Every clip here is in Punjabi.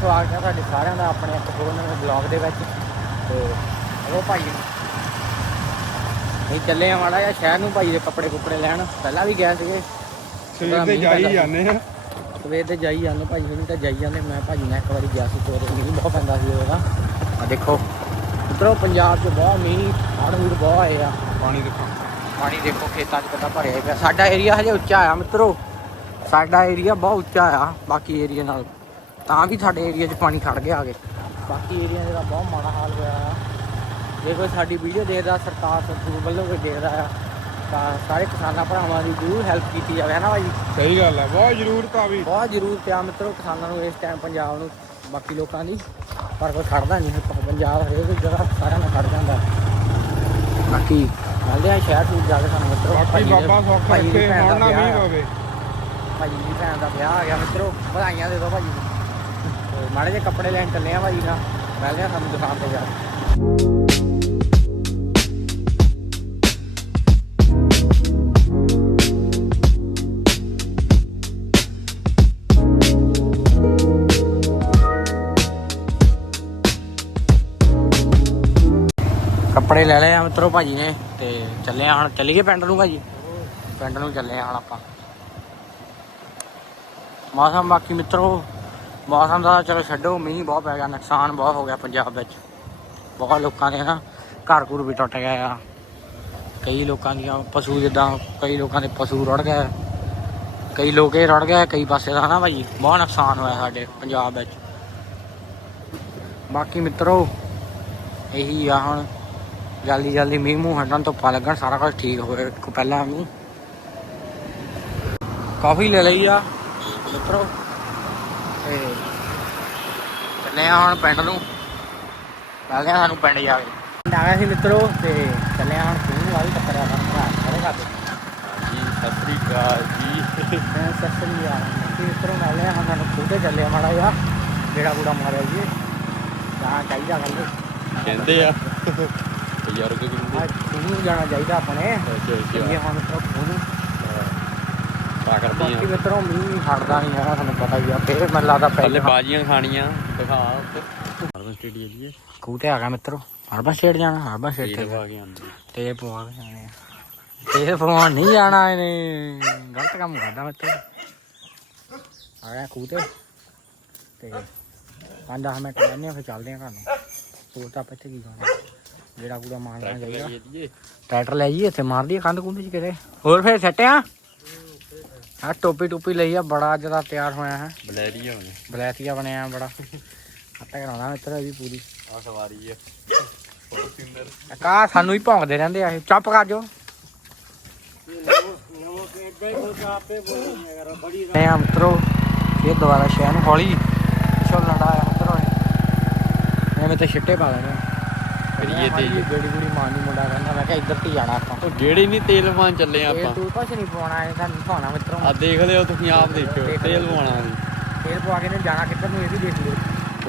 ਸਵਾਗਤ ਹੈ ਤੁਹਾਡੇ ਸਾਰਿਆਂ ਦਾ ਆਪਣੇ ਇੱਕ ਹੋਰ ਨਵੇਂ ਬਲੌਗ ਦੇ ਵਿੱਚ। ਤੇ ਉਹ ਭਾਈ ਇਹ ਚੱਲੇ ਆ ਮਾੜਾ ਜਿਹਾ ਸ਼ਹਿਰ ਨੂੰ ਭਾਈ ਦੇ ਕੱਪੜੇ ਕੁਪੜੇ ਲੈਣ। ਪਹਿਲਾਂ ਵੀ ਗਏ ਸੀਗੇ। ਸਵੇਰ ਤੇ ਜਾਈ ਜਾਂਦੇ ਆ। ਸਵੇਰ ਦੇ ਜਾਈ ਜਾਂਦੇ ਭਾਈ ਹੁਣ ਤਾਂ ਜਾਈ ਜਾਂਦੇ। ਮੈਂ ਭਾਈ ਨਾਲ ਇੱਕ ਵਾਰੀ ਗਿਆ ਸੀ ਤੋਰ ਨਹੀਂ ਬਹੁਤ ਪੈਂਦਾ ਸੀ ਉਹਦਾ। ਆ ਦੇਖੋ ਉਧਰੋਂ ਪੰਜਾਬ 'ਚ ਬਹੁਤ ਮੀਂਹ ਹੜ ਹੂੜ ਬਹੁਤ ਆਏ ਆ। ਪਾਣੀ ਦੇਖੋ। ਪਾਣੀ ਦੇਖੋ ਖੇਤਾਂ 'ਚ ਕਿੰਨਾ ਭਰਿਆ ਪਿਆ ਸਾਡਾ ਏਰੀਆ ਹਜੇ ਉੱਚਾ ਆ ਮਿੱਤਰੋ। ਸਾਡਾ ਏਰੀਆ ਬਹੁਤ ਉੱਚਾ ਆ ਬਾਕੀ ਏਰੀਆ ਨਾਲ। ਤਾਂ ਵੀ ਸਾਡੇ ਏਰੀਆ 'ਚ ਪਾਣੀ ਖੜ ਗਿਆ ਆਗੇ ਬਾਕੀ ਏਰੀਆ ਦਾ ਬਹੁਤ ਮਾੜਾ ਹਾਲ ਹੋਇਆ। ਆ ਜੇ ਕੋਈ ਸਾਡੀ ਵੀਡੀਓ ਦੇਖਦਾ ਸਰਕਾਰ ਸਰਕਾਰ ਵੱਲੋਂ ਕੋਈ ਦੇਖਦਾ ਆ। ਤਾਂ ਸਾਰੇ ਕਿਸਾਨਾਂ ਭਰਾਵਾਂ ਦੀ ਜ਼ਰੂਰ ਹੈਲਪ ਕੀਤੀ ਜਾਵੇ ਹੈ ਨਾ ਭਾਈ ਸਹੀ ਗੱਲ ਹੈ ਬਹੁਤ ਜ਼ਰੂਰਤ ਆ ਵੀ ਬਹੁਤ ਜ਼ਰੂਰਤ ਆ ਮਿੱਤਰੋ ਕਿਸਾਨਾਂ ਨੂੰ ਇਸ ਟਾਈਮ ਪੰਜਾਬ ਨੂੰ ਬਾਕੀ ਲੋਕਾਂ ਦੀ। ਪਰ ਕੋਈ ਖੜਦਾ ਨਹੀਂ ਪੰਜਾਬ ਹਰੇਕ ਜਗ੍ਹਾ ਸਾਰਿਆਂ ਨਾਲ ਖੜ ਜਾਂਦਾ। ਬਾਕੀ ਮਿਲਦੇ ਆ ਸ਼ਹਿਰ ਤੋਂ ਜਾ ਕੇ ਸਾਨੂੰ ਮਿੱਤਰੋ ਬਾਕੀ ਬਾਬਾ ਸੌਖਾ ਇੱਥੇ ਭੈਣ ਦਾ ਹੁਣ ਨਾ ਆ। ਪਵੇ ਭਾਜੀ ਦੀ ਭੈਣ ਦਾ ਵਿਆਹ ਆ ਗਿਆ ਮਿੱਤਰੋ ਵਧਾਈਆਂ ਦੇ ਦਿਓ ਨੂੰ। ਤੇ ਮਾੜੇ ਜਿਹੇ ਕੱਪੜੇ ਲੈਣ ਚੱਲੇ ਆ ਭਾਜੀ ਨਾ ਮਿਲਦੇ ਆ ਸਾਨੂੰ ਦੁਕਾਨ ਤੇ ਜਾ। ਕੱਪੜੇ ਲੈ ਲਏ ਆ ਮਿੱਤਰੋ ਭਾਜੀ ਨੇ ਤੇ ਚੱਲੇ ਆ ਹੁਣ। ਚੱਲੀਏ ਪਿੰਡ ਨੂੰ ਭਾਜੀ? ਪਿੰਡ ਨੂੰ ਚੱਲੇ ਆ ਹੁਣ ਆਪਾਂ। ਮੌਸਮ ਬਾਕੀ ਮਿੱਤਰੋ ਮੌਸਮ ਦਾ ਚਲੋ ਛੱਡੋ, ਮੀਂਹ ਬਹੁਤ ਪੈ ਗਿਆ, ਨੁਕਸਾਨ ਬਹੁਤ ਹੋ ਗਿਆ ਪੰਜਾਬ ਵਿੱਚ। ਬਹੁਤ ਲੋਕਾਂ ਦੇ ਨਾ ਘਰ ਘੁਰ ਵੀ ਟੁੱਟ ਗਏ ਆ। ਕਈ ਲੋਕਾਂ ਦੀਆਂ ਪਸ਼ੂ ਜਿੱਦਾਂ, ਕਈ ਲੋਕਾਂ ਦੇ ਪਸ਼ੂ ਰੜ ਗਏ। ਕਈ ਲੋਕੇ ਰੜ ਗਏ, ਕਈ ਪਾਸੇ ਦਾ ਨਾ ਭਾਜੀ ਬਹੁਤ ਨੁਕਸਾਨ ਹੋਇਆ ਸਾਡੇ ਪੰਜਾਬ ਵਿੱਚ। ਬਾਕੀ ਮਿੱਤਰੋ, ਇਹੀ ਆ ਹੁਣ। ਜਲਦੀ ਜਲਦੀ ਮੀਂਹ ਮੂੰਹ ਹਟਣ, ਧੁੱਪਾਂ ਲੱਗਣ, ਸਾਰਾ ਕੁਝ ਠੀਕ ਹੋਵੇ ਕੋ ਪਹਿਲਾਂ ਨੂੰ ਕਾਫੀ ਲੈ ਲਈ ਆ, ਮਿੱਤਰੋ। ਤੇ ਚੱਲੇ ਆ ਹੁਣ ਪਿੰਡ ਨੂੰ। ਚੱਲਦੇ ਆ ਸਾਨੂੰ ਪਿੰਡ ਜਾ ਕੇ। ਪਿੰਡ ਆ ਗਿਆ ਸੀ ਮਿੱਤਰੋ ਤੇ ਚੱਲੇ ਆ ਹੁਣ ਤੂੰ ਵਾਲੀ ਟੱਕਰਿਆ ਕਰ ਭਰਾ ਸਾਰੇ ਜੀ ਸਤਿ ਸ੍ਰੀ ਅਕਾਲ ਜੀ। ਮੈਂ ਸੱਸਰੀ ਆ ਤੇ ਮਿੱਤਰੋ ਨਾਲੇ ਆ ਸਾਨੂੰ ਖੁਦੇ ਚੱਲੇ ਆ ਮਾੜਾ ਜਿਹਾ। ਜਿਹੜਾ ਕੂੜਾ ਮਾਰਿਆ ਜੀ ਜਾਂ ਚਾਹੀਦਾ ਗੱਲ। ਕਹਿੰਦੇ ਆ। ਕਹਿੰਦੇ ਆ ਤੂੰ ਜਾਣਾ ਚਾਹੀਦਾ ਆਪਣੇ। ਅੱਛਾ ਚੱਲੀਏ ਹੁਣ ਮਿੱਤਰੋ ਖੁਦ ਤਾਂ ਕਰਦੇ ਬਾਕੀ ਆ ਮਿੱਤਰੋ ਮੀਂਹ ਹਟਦਾ ਨਹੀਂ ਹੈਗਾ ਤੁਹਾਨੂੰ ਪਤਾ ਹੀ ਆ। ਫੇਰ ਮੈਨੂੰ ਲੱਗਦਾ ਪਹਿਲੇ ਪਹਿਲੇ ਬਾਜੀਆਂ ਖਾਣੀਆਂ। ਦਿਖਾ ਉੱਤੇ ਹਰਬਨ ਸਟੇਡੀਅਮ ਜੀ ਕੂਤੇ ਆ ਗਿਆ ਮਿੱਤਰੋ। ਹਰਬਾ ਸਟੇਟ ਜਾਣਾ ਹਰਬਾ ਤੇਲ ਤੇ ਪਾ ਕੇ ਆਉਂਦੇ ਤੇਲ ਪਵਾ ਕੇ ਜਾਣੇ ਆ। ਤੇਲ ਪਵਾਉਣ ਨਹੀਂ ਜਾਣਾ ਇਹਨੇ। ਗਲਤ ਕੰਮ ਕਰਦਾ ਮਿੱਤਰੋ। ਆ ਗਿਆ ਕੂਤੇ। ਤੇ ਪੰਜ ਦਸ ਮਿੰਟ ਰਹਿੰਦੇ ਆ ਫਿਰ ਚੱਲਦੇ ਆ ਘਰ ਨੂੰ। ਹੋਰ ਤਾਂ ਆਪਾਂ ਇੱਥੇ ਕੀ ਕਰਨਾ? ਜਿਹੜਾ ਕੂੜਾ ਮਾਰਨਾ ਚਾਹੀਦਾ। ਜੀ ਟਰੈਕਟਰ ਲੈ ਜੀ ਇੱਥੇ ਮਾਰ ਦਈਏ ਕੰਧ ਕੁੰਧ ਚ ਕਿਤੇ। ਹੋਰ ਫਿਰ ਸੱਟਿਆ ਆ ਟੋਪੀ ਟੋਪੀ ਲਈ ਆ ਬੜਾ ਜ਼ਿਆਦਾ ਤਿਆਰ ਹੋਇਆ ਹੈ। ਬਲੈਰੀਆ ਹੋਣੇ ਬਲੈਥੀਆ ਬਣਿਆ ਬੜਾ। ਹੱਟਾ ਕਰਾਉਣਾ ਮਿੱਤਰ ਇਹਦੀ ਪੂਰੀ। ਆ ਸਵਾਰੀ ਆ। ਫੋਰਚੂਨਰ ਕਾ ਸਾਨੂੰ ਹੀ ਭੌਂਕਦੇ ਰਹਿੰਦੇ ਆ ਇਹ। ਚੁੱਪ ਕਰ ਜੋ ਨੇ ਮਿੱਤਰੋ ਇਹ ਦੁਬਾਰਾ ਸ਼ਹਿਰ ਨੂੰ ਹੌਲੀ ਪਿੱਛੋਂ ਲੜਾ ਆ ਇਹ। ਐਵੇਂ ਤੇ ਛਿੱਟੇ ਪਾ ਲੈਣੇ ਕਰੀਏ ਤੇ ਜੀ। ਗੇੜੀ ਗੁੜੀ ਮਾਰਨੀ ਮੁੰਡਾ ਕਹਿੰਦਾ ਮੈਂ ਕਿਹਾ ਇੱਧਰ ਤੇ ਹੀ ਜਾਣਾ ਆਪਾਂ। ਉਹ ਗੇੜੇ ਨਹੀਂ ਤੇਲ ਪਾਣ ਚੱਲੇ ਆ ਤੇਲ ਆਪਾਂ। ਤੂੰ ਕੁਛ ਨਹੀਂ ਪਾਉਣਾ ਇਹ ਤੁਹਾਨੂੰ ਪਾਉਣਾ ਮਿੱਤਰੋ। ਆ ਦੇਖ ਲਿਓ ਤੁਸੀਂ ਆਪ ਦੇਖਿਓ ਦੇਖ ਤੇਲ। ਪਵਾਉਣਾ ਸੀ ਤੇਲ ਪਵਾ ਕੇ ਨੇ ਜਾਣਾ ਕਿੱਧਰ ਨੂੰ ਇਹ ਵੀ ਦੇਖ ਲਿਓ।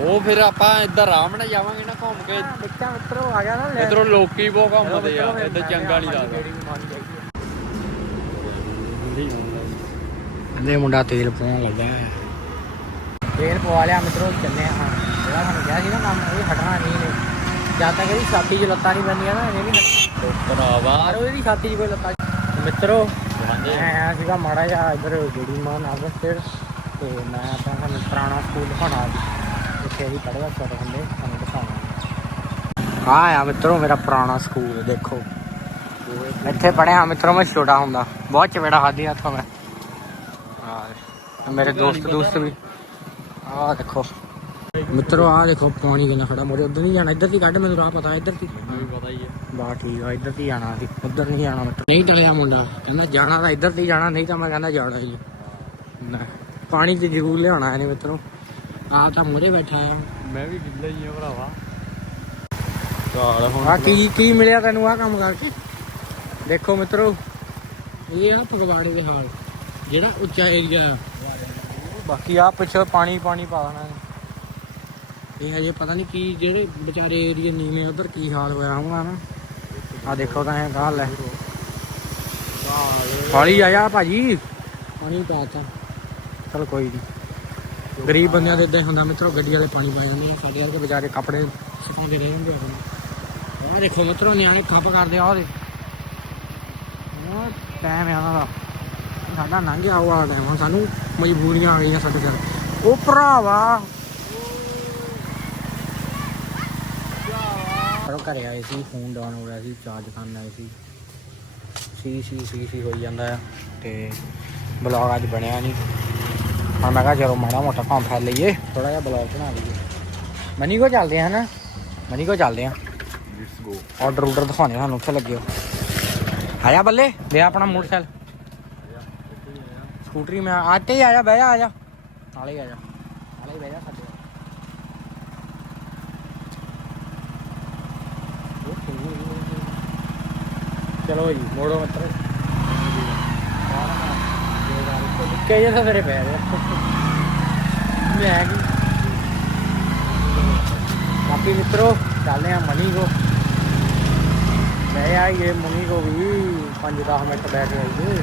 ਉਹ ਫਿਰ ਆਪਾਂ ਇੱਧਰ ਆਰਾਮ ਨਾਲ ਜਾਵਾਂਗੇ ਨਾ ਘੁੰਮ ਕੇ। ਬੱਚਾ ਮਿੱਤਰੋ ਆ ਗਿਆ ਨਾ ਲੈ। ਇਧਰੋਂ ਲੋਕੀ ਬਹੁਤ ਘੁੰਮਦੇ ਆ ਇੱਧਰ ਮੈਂ ਚੰਗਾ ਨਹੀਂ ਲੱਗਦਾ। ਹੈ ਕਹਿੰਦੇ ਮੁੰਡਾ ਤੇਲ ਪਾਉਣ ਲੱਗਾ ਹੈ। ਤੇਲ ਪਵਾ ਲਿਆ ਮਿੱਤਰੋ ਚੱਲੇ ਹਾਂ। ਜਿਹੜਾ ਸਾਨੂੰ ਕਿਹਾ ਸੀ ਨਾ ਕੰਮ ਇਹ ਹਟਣਾ ਨਹੀਂ ਨੇ ਜਦ ਤੱਕ ਇਹਦੀ ਛਾਤੀ 'ਚ ਲੱਤਾਂ ਨਹੀਂ ਬੰਦੀਆਂ ਨਾ ਇਹ ਨਹੀਂ ਭਰਾਵਾ। ਮਾਰੋ ਇਹਦੀ ਛਾਤੀ 'ਚ ਕੋਈ ਲੱਤਾਂ ਮਿੱਤਰੋ ਹਾਂਜੀ। ਮੈਂ ਸੀਗਾ ਮਾੜਾ ਜਿਹਾ ਇੱਧਰ ਗੇੜੀ ਮਾਨ ਆਗਸ ਤੇ ਤੇ ਮੈਂ ਆਪਾਂ ਤੁਹਾਨੂੰ ਪੁਰਾਣਾ ਸਕੂਲ ਦਿਖਾਉਣਾ ਜਿੱਥੇ ਅਸੀਂ ਪੜ੍ਹਦਾ ਛੋਟੇ ਹੁੰਦੇ ਤੁਹਾਨੂੰ ਦਿਖਾਉਣਾ। ਆ ਆ ਮਿੱਤਰੋ ਮੇਰਾ ਪੁਰਾਣਾ ਸਕੂਲ ਦੇਖੋ। ਇੱਥੇ ਪੜਿਆ ਮਿੱਤਰੋ ਮੈਂ ਛੋਟਾ ਹੁੰਦਾ। ਬਹੁਤ ਚਵੇੜਾ ਖਾਦੀ ਇੱਥੋਂ ਮੈਂ। ਮੇਰੇ ਦੋਸਤ ਦੋਸਤ ਵੀ। ਆ ਦੇਖੋ। ਮਿੱਤਰੋ ਆ ਦੇਖੋ ਪਾਣੀ ਕਿੰਨਾ ਖੜਾ। ਮੋਰੇ ਉਧਰ ਨਹੀਂ ਜਾਣਾ। ਇੱਧਰ ਦੀ ਕੱਢ ਮੈਨੂੰ ਰਾਹ ਪਤਾ ਇੱਧਰ ਦੀ। ਮੈਨੂੰ ਵੀ ਪਤਾ ਹੀ ਹੈ। ਬਾ ਠੀਕ ਆ ਇੱਧਰ ਦੀ ਜਾਣਾ ਸੀ ਉੱਧਰ ਨਹੀਂ ਜਾਣਾ ਮਿੱਤਰ। ਨਹੀਂ ਟਲਿਆ ਮੁੰਡਾ। ਕਹਿੰਦਾ ਜਾਣਾ ਤਾਂ ਇੱਧਰ ਦੀ ਜਾਣਾ ਨਹੀਂ ਤਾਂ ਮੈਂ ਕਹਿੰਦਾ ਜਾਣਾ ਹੀ। ਨਹੀਂ। ਲੈ, ਪਾਣੀ ਤੇ ਜ਼ਰੂਰ ਲਿਆਉਣਾ ਇਹਨੇ ਮਿੱਤਰੋ। ਆ ਤਾਂ ਮੂਹਰੇ ਬੈਠਾ ਆ। ਮੈਂ ਵੀ ਗਿੱਲਾ ਹੀ ਆ ਭਰਾਵਾ। ਚਾਲ ਆ ਕੀ ਕੀ ਮਿਲਿਆ ਤੈਨੂੰ ਆ ਕੰਮ ਕਰਕੇ? ਦੇਖੋ ਮਿੱਤਰੋ। ਇਹ ਆ ਫਗਵਾੜੇ ਦੇ ਹਾਲ। ਜਿਹੜਾ ਉੱਚਾ ਏਰੀਆ ਬਾਕੀ ਆ ਪਿੱਛੇ ਪਾਣੀ ਪਾਣੀ ਪਾ ਦੇਣਾ। ਇਹ ਹਜੇ ਪਤਾ ਨਹੀਂ ਕੀ ਜਿਹੜੇ ਵਿਚਾਰੇ ਏਰੀਆ ਨੀਵੇਂ ਉਧਰ ਕੀ ਹਾਲ ਹੋਇਆ ਹੋਊਗਾ ਨਾ। ਆ ਦੇਖੋ ਤਾਂ ਇਹ ਗਾਲ ਲੈ ਹੌਲੀ ਆਇਆ ਭਾਜੀ? ਪਾਣੀ ਪਾਤਾ ਚਲ ਕੋਈ ਨਹੀਂ ਗਰੀਬ ਬੰਦਿਆਂ ਦੇ ਇਦਾਂ ਹੀ ਹੁੰਦਾ ਮਿੱਤਰੋ ਗੱਡੀ ਵਾਲੇ ਪਾਣੀ ਪਾ ਜਾਂਦੇ ਆ। ਸਾਡੇ ਵਰਗੇ ਵਿਚਾਰੇ ਕੱਪੜੇ ਸੁਕਾਉਂਦੇ ਰਹਿ ਜਾਂਦੇ ਆ ਆ ਦੇਖੋ ਮਿੱਤਰੋ ਨਿਆਣੇ ਖੱਪ ਕਰਦੇ ਆ ਉਹਦੇ ਉਹ ਟਾਈਮ ਆ ਉਹਨਾਂ ਦਾ। ਸਾਡਾ ਲੰਘ ਗਿਆ ਉਹ ਵਾਲਾ ਟਾਈਮ ਹੁਣ ਸਾਨੂੰ ਮਜਬੂਰੀਆਂ ਆ ਗਈਆਂ ਸਾਡੇ ਸਿਰ। ਉਹ ਭਰਾਵਾ ਪਰ ਘਰੇ ਆਏ ਸੀ ਫੋਨ ਡਾਊਨ ਹੋ ਗਿਆ ਸੀ ਚਾਰਜ ਕਰਨ ਆਏ ਸੀ। ਸੀ ਸੀ ਸੀ ਸੀ ਹੋਈ ਜਾਂਦਾ ਆ ਤੇ ਬਲੌਗ ਅੱਜ ਬਣਿਆ ਨਹੀਂ ਹਾਂ ਮੈਂ ਕਿਹਾ ਚਲੋ ਮਾੜਾ ਮੋਟਾ ਕੰਮ ਫੈਲ ਲਈਏ ਥੋੜਾ ਜਿਹਾ ਬਲੌਗ ਬਣਾ ਲਈਏ। ਮਨੀ ਕੋ ਚੱਲਦੇ ਆ ਹਨਾ? ਮਨੀ ਕੋ ਚੱਲਦੇ ਆ। ਲੈਟਸ ਗੋ ਆਰਡਰ ਆਰਡਰ ਦਿਖਾਉਣੇ ਸਾਨੂੰ ਉੱਥੇ ਲੱਗਿਓ ਆਇਆ ਬੱਲੇ? ਦੇ ਆਪਣਾ ਮੋਟਰਸਾਈਕਲ। ਸਕੂਟਰੀ ਮੈਂ ਆਤੇ ਹੀ ਆਜਾ ਬਹਿ ਜਾ ਆਜਾ ਨਾਲੇ ਹੀ ਆਜਾ ਨਾਲੇ ਹੀ ਬਹਿ ਜਾ ਚਲੋ ਜੀ, ਮੋੜੋ ਮਿੱਤਰ। ਨਿੱਕੇ ਜਿਹੇ ਤਾਂ ਤੇਰੇ ਪੈ ਰਿਹਾ ਮੈਂ ਕੀ ਬਾਕੀ ਮਿੱਤਰੋ, ਚੱਲਦੇ ਆ ਮਨੀ ਕੋ। ਮੈਂ ਆਈਏ ਮਨੀ ਕੋ ਵੀ 5-10 ਮਿੰਟ ਬੈਠ ਕੇ ਆਈਏ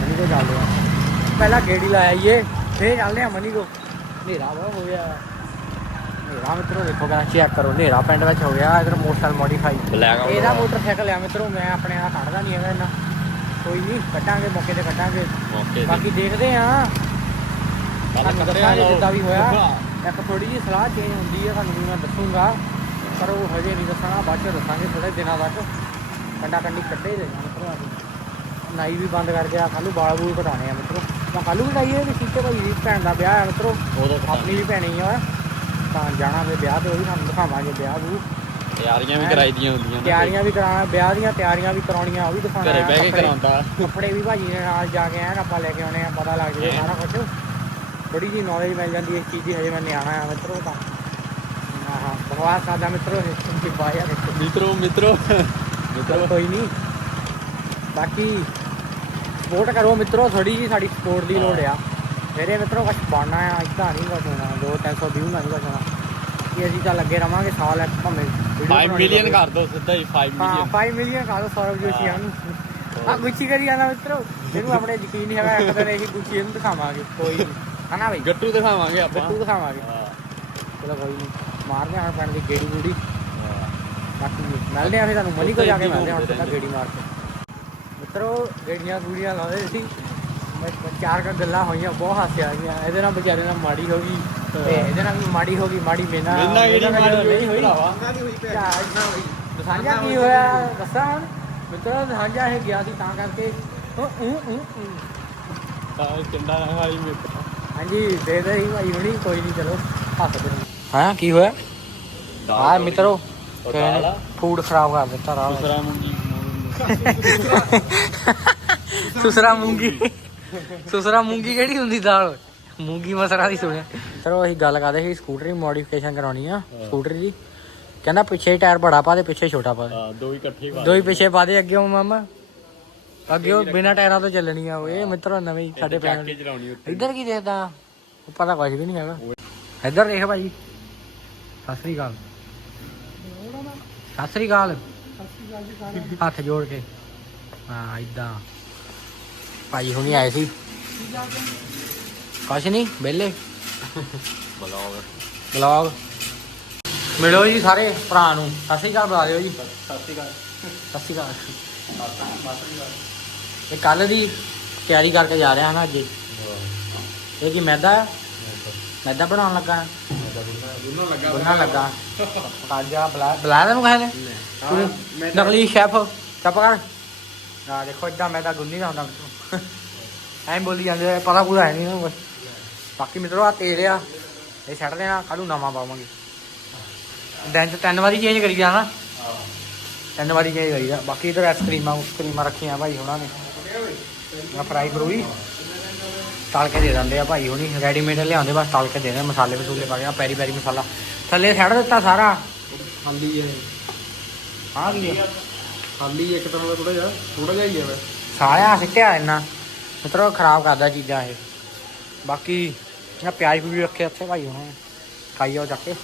ਮਨੀ ਕੋ ਚੱਲਦੇ ਆ ਪਹਿਲਾਂ ਗੇੜੀ ਲਾ ਆਈਏ ਫੇਰ ਚੱਲਦੇ ਆ ਮਨੀ ਕੋ। ਹਨੇਰਾ ਬਹੁਤ ਹੋ ਗਿਆ। ਹਨੇਰਾ ਮਿੱਤਰੋ ਦੇਖੋ ਕਰਾਂ ਚੈੱਕ ਕਰੋ ਹਨੇਰਾ ਪਿੰਡ ਵਿੱਚ ਹੋ ਗਿਆ ਇਧਰ ਮੋਟਰਸਾਈਕਲ ਮੋਡੀਫਾਈ ਬਲੈਕ ਇਹਦਾ ਮੋਟਰਸਾਈਕਲ ਆ ਮਿੱਤਰੋ ਮੈਂ ਆਪਣੇ ਨਾਲ ਕੱਢਦਾ ਨਹੀਂ ਹੈਗਾ ਇੰਨਾ ਕੋਈ ਨਹੀਂ ਕੱਢਾਂਗੇ ਮੌਕੇ ਤੇ ਕੱਢਾਂਗੇ। ਮੌਕੇ ਬਾਕੀ ਦੇਖਦੇ ਆ। ਤੁਹਾਨੂੰ ਦੱਸਾਂਗੇ ਜਿੱਦਾਂ ਵੀ ਹੋਇਆ। ਇੱਕ ਥੋੜੀ ਜਿਹੀ ਸਲਾਹ ਚੇਂਜ ਹੁੰਦੀ ਹੈ ਤੁਹਾਨੂੰ ਵੀ ਮੈਂ ਦੱਸੂਗਾ। ਪਰ ਉਹ ਹਜੇ ਨਹੀਂ ਦੱਸਣਾ ਬਾਅਦ ਚ ਦੱਸਾਂਗੇ ਥੋੜੇ ਦਿਨਾਂ ਤੱਕ। ਕੰਡਾ ਕੰਡੀ ਕੱਢੇ ਮਿੱਤਰੋ ਨਾਈ ਵੀ ਬੰਦ ਕਰ ਗਿਆ ਕੱਲੂ ਬਾਲ ਆ ਮਿੱਤਰੋ। ਮੈਂ ਕੱਲੂ ਕਟਾਈਏ ਵੀ ਸੀਤੇ ਭਾਈ ਦੀ ਭੈਣ ਦਾ ਵਿਆਹ ਹੈ ਮਿੱਤਰੋ। ਆਪਣੀ ਵੀ ਭੈਣੀ ਆ। ਤਾਂ ਜਾਣਾ ਵੀ ਵਿਆਹ ਤੇ ਉਹ ਵੀ ਤੁਹਾਨੂੰ ਦਿਖਾਵਾਂਗੇ ਵਿਆਹ ਬੂ ਤਿਆਰੀਆਂ ਵੀ ਕਰਾਈ ਦੀਆਂ ਹੁੰਦੀਆਂ ਨੇ। ਤਿਆਰੀਆਂ ਵੀ ਕਰਾਉਣਾ ਵਿਆਹ ਦੀਆਂ ਤਿਆਰੀਆਂ ਵੀ ਕਰਾਉਣੀਆਂ ਉਹ ਵੀ ਦਿਖਾਉਣਾ ਘਰੇ ਬਹਿ ਕੇ ਕਰਾਉਂਦਾ। ਕੱਪੜੇ ਵੀ ਭਾਜੀ ਨੇ ਨਾਲ ਜਾ ਕੇ ਆਇਆ ਆਪਾਂ ਲੈ ਕੇ ਆਉਣੇ ਆ ਪਤਾ ਲੱਗ ਜਾਵੇ ਸਾਰਾ ਕੁਝ ਬੜੀ ਜੀ ਨੌਲੇਜ ਮਿਲ ਜਾਂਦੀ ਹੈ ਇਸ ਚੀਜ਼ ਦੀ ਹਜੇ ਮੈਂ ਨਿਆਣਾ ਆ ਮਿੱਤਰੋ ਤਾਂ। ਹਾਂ ਬਕਵਾਸ ਕਰਦਾ ਮਿੱਤਰੋ ਨੇ ਤੁਸੀਂ ਬਾਇਆ ਮਿੱਤਰੋ ਮਿੱਤਰੋ। ਚਲੋ ਕੋਈ ਨਹੀਂ। ਬਾਕੀ ਸਪੋਰਟ ਕਰੋ ਮਿੱਤਰੋ ਥੋੜੀ ਜੀ ਸਾਡੀ ਸਪੋਰਟ ਦੀ ਲੋੜ ਆ। ਮੇਰੇ ਮਿੱਤਰੋ ਕੁਝ ਬਣਨਾ ਆ ਇਦਾਂ ਨਹੀਂ ਕੁਝ ਹੋਣਾ 2 300 ਵਿਊ ਨਾਲ ਨਹੀਂ ਕੁਝ ਹੋਣਾ। ਕਿ ਅਸੀਂ ਤਾਂ ਲੱਗੇ ਰਵਾਂਗੇ ਸਾਲ ਇੱਕ ਭਾਵੇਂ video 5 ਬਣਾਉਣੀ ਮਿਲੀਅਨ। ਕਰ ਦੋ ਸਿੱਧਾ ਹੀ 5 ਹਾਂ ਮਿਲੀਅਨ 5 ਮਿਲੀਅਨ ਕਾਹਦਾ ਸੌਰਵ ਜੋਸ਼ੀ ਨੂੰ ਆ ਗੁੱਚੀ ਕਰੀ ਜਾਂਦਾ ਮਿੱਤਰੋ। ਜਿਹਨੂੰ ਆਪਣੇ ਯਕੀਨ ਨਹੀਂ ਹੈਗਾ ਇੱਕ ਦਿਨ ਅਸੀਂ ਗੁੱਚੀ ਇਹਨੂੰ ਦਿਖਾਵਾਂਗੇ। ਕੋਈ ਨਹੀਂ ਹਨਾ ਬਈ? ਗੱਟੂ ਦਿਖਾਵਾਂਗੇ ਆਪਾਂ। ਗੱਟੂ ਦਿਖਾਵਾਂਗੇ। ਹਾਂ। ਚਲੋ ਕੋਈ ਨਹੀਂ ਮਾਰਦੇ ਹਾਂ ਪਿੰਡ ਦੀ ਗੇੜੀ ਗੂੜੀ। ਬਾਕੀ ਮਿਲਦੇ ਆ ਫਿਰ ਤੁਹਾਨੂੰ। ਮਲੀ ਕੋ ਜਾ ਕੇ ਮਿਲਦੇ ਹਾਂ ਹੁਣ ਗੇੜੀ ਮਾਰ ਕੇ। ਮਿੱਤਰੋ ਗੇੜੀਆਂ ਗੂੜੀਆਂ ਲਾਉਂਦੇ ਸੀ। ਚਾਰ ਕ ਗੱਲਾਂ ਹੋਈਆਂ ਬਹੁਤ ਹਾਸਿਆ ਆਈਆਂ ਇਹਦੇ ਨਾਲ ਵਿਚਾਰੇ ਨਾਲ ਮਾੜੀ ਹੋ ਗਈ ਤੇ ਇਹਦੇ ਨਾਲ ਵੀ ਮਾੜੀ ਹੋ ਗਈ ਮਾੜੀ ਮੇਨਾ ਮੈਨਾਂ ਕਿਹੜੀ ਮਾੜੀ ਨਹੀਂ ਹੋਈ? ਭਰਾਵਾ। ਸਾਂਝਾ ਕੀ ਹੋਇਆ? ਦੱਸਾਂ ਹੁਣ। ਮਿੱਤਰੋ ਸਾਂਝਾ ਇਹ ਗਿਆ ਸੀ ਤਾਂ ਕਰਕੇ। ਉਹ ਊਂ। ਤਾਂ ਚੰਡਾ ਨਾ ਖਾਈ ਮਿੱਤਰ। ਹਾਂਜੀ ਦੇ ਦੇ ਹੀ ਭਾਈ ਹੁਣੀ ਕੋਈ ਨਹੀਂ ਚਲੋ ਹੱਸਦੇ ਹਾਂ ਕੀ ਹੋਇਆ? ਆ ਮਿੱਤਰੋ? ਫੂਡ ਖਰਾਬ ਕਰ ਦਿੱਤਾ ਰਾਹ ਵਿੱਚ। ਦੂਸਰਾ ਮੁੰਗੀ। ਸੁਸਰਾ ਮੂੰਗੀ। ਸੁਸਰਾ ਮੂੰਗੀ ਕਿਹੜੀ ਹੁੰਦੀ ਦਾਲ? ਮੂੰਗੀ ਮਸਰਾ ਦੀ ਸੁਣਿਆ। ਚਲੋ ਅਸੀਂ ਗੱਲ ਕਰਦੇ ਸੀ ਸਕੂਟਰ ਦੀ ਮੋਡੀਫਿਕੇਸ਼ਨ ਕਰਾਉਣੀ ਆ ਸਕੂਟਰ ਦੀ। ਕਹਿੰਦਾ ਪਿੱਛੇ ਟਾਇਰ ਬੜਾ ਪਾ ਦੇ ਪਿੱਛੇ ਛੋਟਾ ਪਾ ਦੇ। ਹਾਂ ਦੋ ਹੀ ਇਕੱਠੇ ਪਾ ਦੋ ਹੀ ਪਿੱਛੇ ਪਾ ਦੇ ਅੱਗੇ ਮਾਮਾ। ਅੱਗੇ ਉਹ ਬਿਨਾ ਟਾਇਰਾਂ ਤੋਂ ਚੱਲਣੀ ਆ ਉਹ। ਇਹ ਮਿੱਤਰੋ ਨਵੇਂ ਹੀ ਸਾਡੇ ਪੈਣ ਕੇ ਚਲਾਉਣੀ ਉੱਤੇ ਇੱਧਰ ਕੀ ਦੇਖਦਾ? ਉਹ ਪਤਾ ਕੁਝ ਵੀ ਨਹੀਂ ਹੈਗਾ। ਇੱਧਰ ਦੇਖ ਭਾਈ ਸਤਿ ਸ੍ਰੀ ਅਕਾਲ। ਸਤਿ ਸ੍ਰੀ ਅਕਾਲ। ਹੱਥ ਜੋੜ ਕੇ। ਹਾਂ ਇਦਾਂ ਭਾਈ ਹੁਣੀ ਆਏ ਸੀ। ਕੁਛ ਨਹੀਂ ਵਿਹਲੇ। ਬਲੌਗ ਬਲੌਗ ਮਿਲੋ ਜੀ ਸਾਰੇ ਭਰਾ ਨੂੰ। ਸਤਿ ਸ੍ਰੀ ਅਕਾਲ ਬੁਲਾ ਦਿਓ ਜੀ। ਸਤਿ ਸ਼੍ਰੀ ਅਕਾਲ। ਸਤਿ ਸ੍ਰੀ ਅਕਾਲ। ਇਹ ਕੱਲ ਦੀ ਤਿਆਰੀ ਕਰਕੇ ਜਾ ਰਿਹਾ ਹਾਂ ਅੱਜ। ਇਹ ਕੀ ਮੈਦਾ? ਆ ਮੈਦਾ ਬਣਾਉਣ ਲੱਗਾ। ਆ? ਦੋਨੋਂ ਲੱਗਾ ਗੁੰਨਾ ਲੱਗਾ। ਕਾਜਾ ਬਲਾ ਬਲਾ ਤੈਨੂੰ ਕਹੇ ਨੇ ਨਕਲੀ ਸ਼ੈਫ। ਚੱਪ ਕਰ। ਆ ਦੇਖੋ ਇਦਾਂ ਮੈਂ ਤਾਂ ਗੁੰਨੀ ਦਾ ਹੁੰਦਾ ਮਿੱਤਰੋ ਐਂ ਬੋਲੀ ਜਾਂਦੇ ਆ, ਪਤਾ ਪੂਰਾ ਹੈ ਨਹੀਂ ਇਹਨੂੰ ਕੁਛ। ਬਾਕੀ ਮਿੱਤਰੋ ਆ ਤੇਲ ਆ ਇਹ ਛੱਡ ਦੇਣਾ ਕੱਲੂ ਨਵਾਂ ਪਾਵਾਂਗੇ। ਦਿਨ ਚ ਤਿੰਨ ਵਾਰੀ ਚੇਂਜ ਕਰੀ ਜਾਣਾ ਤਿੰਨ ਵਾਰੀ ਚੇਂਜ ਕਰੀਦਾ। ਬਾਕੀ ਇਧਰ ਆਈਸਕ੍ਰੀਮਾਂ ਉਸਕ੍ਰੀਮਾਂ ਰੱਖੀਆਂ ਭਾਈ ਹੁਣਾਂ ਨੇ। ਆ ਫਰਾਈ ਫਰੂਈ। ਤਲ ਕੇ ਦੇ ਦਿੰਦੇ ਆ ਭਾਈ ਹੁਣੀ। ਰੈਡੀਮੇਡ ਲਿਆਉਂਦੇ ਬਸ ਤਲ ਕੇ ਦੇ ਦਿੰਦੇ ਮਸਾਲੇ ਮਸੂਲੇ ਪਾ ਕੇ ਪੈਰੀ ਪੈਰੀ ਮਸਾਲਾ। ਥੱਲੇ ਛੱਡ ਦਿੱਤਾ ਸਾਰਾ। ਖਾਲੀ ਹੈ। ਆ ਕੀ ਆ? ਖਾਲੀ ਇੱਕ ਤਰ੍ਹਾਂ ਦਾ ਥੋੜਾ ਜਿਹਾ ਥੋੜਾ ਜਿਹਾ ਹੀ ਹੈ ਸਾਲਿਆ ਸਿੱਟਿਆ ਇੰਨਾ। ਮਿੱਤਰੋ ਖਰਾਬ ਕਰਦਾ ਚੀਜ਼ਾਂ ਇਹ। ਬਾਕੀ ਇਹ ਪਿਆਜ਼ ਵੀ ਰੱਖੇ ਉੱਥੇ ਭਾਈ ਹੁਣ। ਖਾਈਓ ਚੱਕ ਕੇ।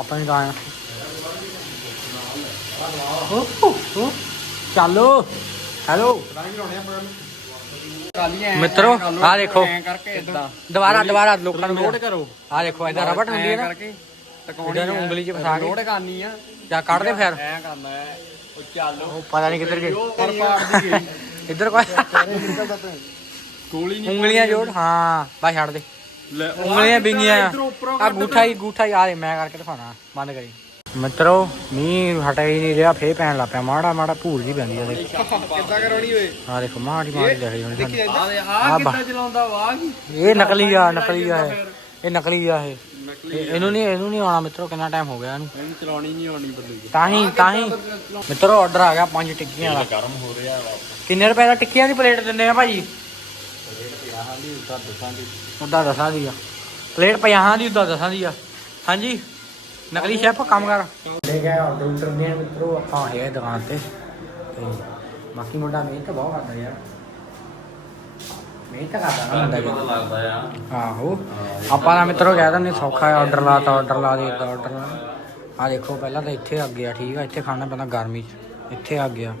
ਆਪਾਂ ਨੇ ਗਾਇਆ ਚੱਲੋ। ਹੈਲੋ। ਮਿੱਤਰੋ, ਆਹ ਦੇਖੋ। ਕਰਕੇ ਇਦਾਂ ਦੁਬਾਰਾ ਦੁਬਾਰਾ ਲੋਕਾਂ ਨੂੰ ਲੋਡ ਕਰੋ ਆ ਦੇਖੋ ਇਹਦਾ ਰਬਟ ਹੁੰਦੀ ਹੈ ਨਾ। ਕਰਕੇ ਇਹਨਾਂ ਨੂੰ ਉਂਗਲੀ 'ਚ ਫਸਾ ਕੇ। ਲੋੜ ਕਰਨੀ ਆ। ਜਾਂ ਕੱਢ ਦੇ ਫਿਰ। ਐ ਕਰਨਾ ਹੈ। ਉਹ ਚੱਲ। ਉਹ ਪਤਾ ਨਹੀਂ ਕਿੱਧਰ ਗਏ। ਪਰ ਪਾੜ ਦੀ ਗਈ। ਇੱਧਰ ਕੋਈ ਗੋਲੀ ਨਹੀਂ ਉਂਗਲੀਆਂ ਜੋੜ ਹਾਂ ਬਸ ਛੱਡ ਦੇ। ਲੈ ਉਂਗਲੀਆਂ ਬਿੰਗੀਆਂ ਆ ਗੂਠਾ ਹੀ ਗੂਠਾ ਹੀ ਆ ਦੇ ਮੈਂ ਕਰਕੇ ਦਿਖਾਉਣਾ ਬੰਦ ਕਰੀ। ਮਿੱਤਰੋ ਮੀਂਹ ਹਟਾ ਹੀ ਨਹੀਂ ਰਿਹਾ ਫੇਰ ਪੈਣ ਲੱਗ ਪਿਆ ਮਾੜਾ ਮਾੜਾ ਭੂਰ ਜੀ ਪੈਂਦੀ ਆ ਦੇਖ। ਕਿੱਦਾਂ ਕਰੋਣੀ ਓਏ? ਆ ਦੇਖੋ ਮਾੜੀ ਮਾੜੀ ਦੇਖ ਰਹੀ ਹੁਣ। ਆ ਬਾ- ਕਿੱਦਾਂ ਚਲਾਉਂਦਾ ਵਾਹ ਇਹ ਨਕਲੀ ਆ ਨਕਲੀ ਆ ਇਹ ਨਕਲੀ ਆ ਇਹ- ਇਹਨੂੰ ਨਹੀਂ ਇਹਨੂੰ ਨਹੀਂ ਆਉਣਾ ਮਿੱਤਰੋ ਕਿੰਨਾ ਟਾਈਮ ਹੋ ਗਿਆ ਇਹਨੂੰ? ਇਹਨੂੰ ਚਲਾਉਣੀ ਨਹੀਂ ਆਉਣੀ ਬੱਲੂ ਤਾਂ ਹੀ ਤਾਂ ਹੀ। ਮਿੱਤਰੋ ਆਰਡਰ ਆ ਗਿਆ ਪੰਜ ਟਿੱਕੀਆਂ ਵਾਲਾ ਗਰਮ ਹੋ ਰਿਹਾ ਵਾ। ਕਿੰਨੇ ਰੁਪਏ ਦਾ ਟਿੱਕੀਆਂ ਦੀ ਪਲੇਟ ਦਿੰਦੇ ਆ ਭਾਜੀ? ਦੀ ਉਦਾਂ ਦਸਾਂ ਦੀ ਆ। ਪਲੇਟ 50 ਦੀ ਉਦਾਂ ਦਸਾਂ ਦੀ ਆ। ਹਾਂਜੀ? ਨਕਲੀ ਸ਼ੈਫ ਕੰਮ ਕਰ। ਲੈ ਗਿਆ ਆਰਡਰ ਉਤਰ ਗਏ ਮਿੱਤਰੋ ਆਪਾਂ ਹੈ ਦੁਕਾਨ ਤੇ। ਤੇ ਬਾਕੀ ਮੁੰਡਾ ਮਿਹਨਤ ਬਹੁਤ ਕਰਦਾ ਯਾਰ। ਮਿਹਨਤ ਕਰਦਾ ਨਾ ਮੁੰਡਾ ਜੀ ਲੱਗਦਾ ਆ। ਆਹੋ। ਆਪਾਂ ਦਾ ਮਿੱਤਰੋ ਕਹਿ ਦਿੰਦੇ ਸੌਖਾ ਆਰਡਰ ਲਾਤਾ ਆਰਡਰ ਲਾ ਦੇ ਇਦਾਂ ਆਰਡਰ ਆ ਦੇਖੋ ਪਹਿਲਾਂ ਤਾਂ ਇੱਥੇ ਆ ਗਿਆ ਠੀਕ ਆ ਇੱਥੇ ਖਾਣਾ ਪੈਂਦਾ ਗਰਮੀ 'ਚ। ਇੱਥੇ ਆ ਗਿਆ।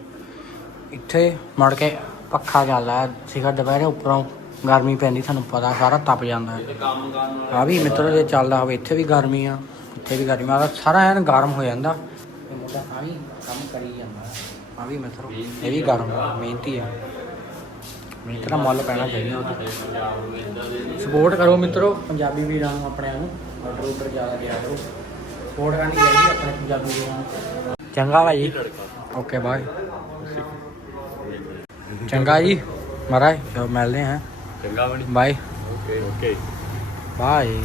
ਇੱਥੇ ਮੁੜ ਕੇ ਪੱਖਾ ਚੱਲਦਾ ਸਿਖਰ ਦੁਪਹਿਰੇ ਉੱਪਰੋਂ ਗਰਮੀ ਪੈਂਦੀ ਤੁਹਾਨੂੰ ਪਤਾ ਸਾਰਾ ਤਪ ਜਾਂਦਾ ਆ। ਵੀ ਮਿੱਤਰੋ ਜੇ ਚੱਲਦਾ ਹੋਵੇ ਇੱਥੇ ਵੀ ਗਰਮੀ ਆ ਇੱਥੇ ਵੀ ਗਰਮੀ ਆ ਸਾਰਾ ਐਨ ਗਰਮ ਹੋ ਜਾਂਦਾ। ਮੁੰਡਾ ਆ ਵੀ ਕੰਮ ਕਰੀ ਜਾਂਦਾ ਆ। ਵੀ ਮਿੱਤਰੋ ਇਹ ਵੀ ਗਰਮ ਮਿਹਨਤੀ ਆ। ਦਾ ਮੁੱਲ ਪੈਣਾ ਚਾਹੀਦਾ ਉਹਦੇ ਸਪੋਰਟ ਕਰੋ ਮਿੱਤਰੋ ਪੰਜਾਬੀ ਵੀਰਾਂ ਨੂੰ ਆਪਣਿਆਂ ਨੂੰ। ਆਰਡਰ ਉੱਪਰ ਜ਼ਿਆਦਾ ਦਿਆ ਕਰੋ ਸਪੋਰਟ ਕਰਨੀ ਚਾਹੀਦੀ ਆਪਣੇ ਪੰਜਾਬੀ ਵੀਰਾਂ ਨੂੰ। ਚੰਗਾ ਭਾਈ ਓਕੇ ਬਾਏ ਚੰਗਾ ਜੀ। ਮਹਾਰਾਜ ਫਿਰ ਮਿਲਦੇ ਹਾਂ। ਚੰਗਾ ਬਣੀ। ਬਾਏ ਓਕੇ ਓਕੇ ਬਾਏ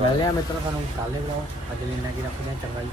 ਮਿਲਦੇ ਮਿੱਤਰੋ ਤੁਹਾਨੂੰ। ਕੱਲ੍ਹ ਬੁਲਾਓ ਅੱਜ ਲਈ ਨਾ ਕੀ ਰੱਖਦੇ ਹਾਂ। ਚੰਗਾ ਜੀ।